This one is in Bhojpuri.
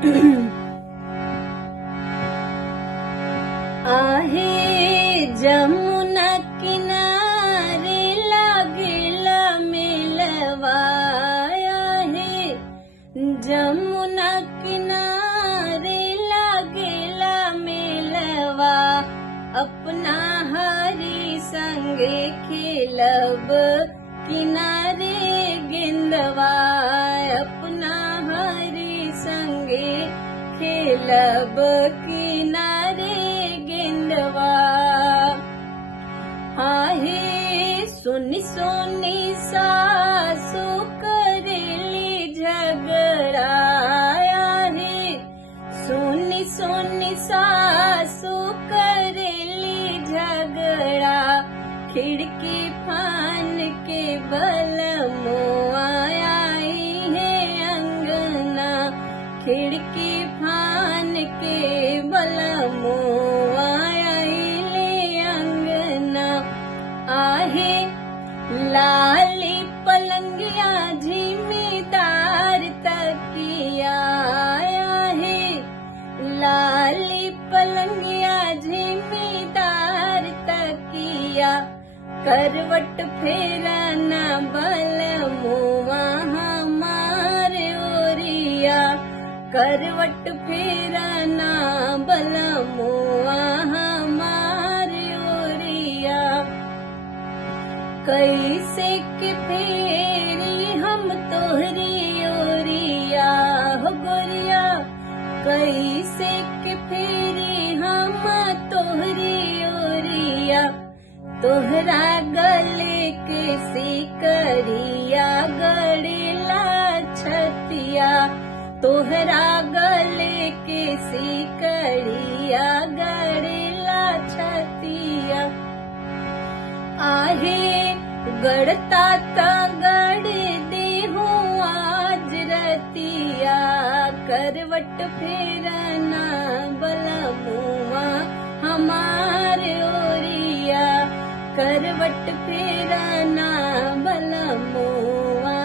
आहे जमुना किनारे लागेला मेलवा, आहे जमुना किनारे लागेला मेलवा, अपना हरी संगे खेलब किनारे गेंदवा, अपना हरी संगे खेलब किनारे गेंदवा। आहे सोनी सोनी सासू करेली झगड़ा, आहे सोनी सोनी सासू करेली झगड़ा, खिड़की फान के बलमुआ आई है अंगना, खिड़की फान के बलमुआ आई ले अंगना। आहे लाली पलंगिया झिमीदार तकिया, आहे लाली पलंगिया झिमीदार तकिया, करवट फेरना बलमुआ हमारे ओरिया, करवट फेरना बलमुआ हमारे ओरिया। कैसे के फेरी हम तोहरी ओरिया हो गोरिया, कैसे के फेरी हम तोहरी ओरिया, तोहरा गले के सिकरिया गड़ेला छतिया, तोहरा गले के सिकरिया गड़ेला छतिया। आहे गड़ता त गड़ देहू आज रतिया, करवट फेरना बलमुआ हमारे ओरिया, करवट फेरना बलमुआ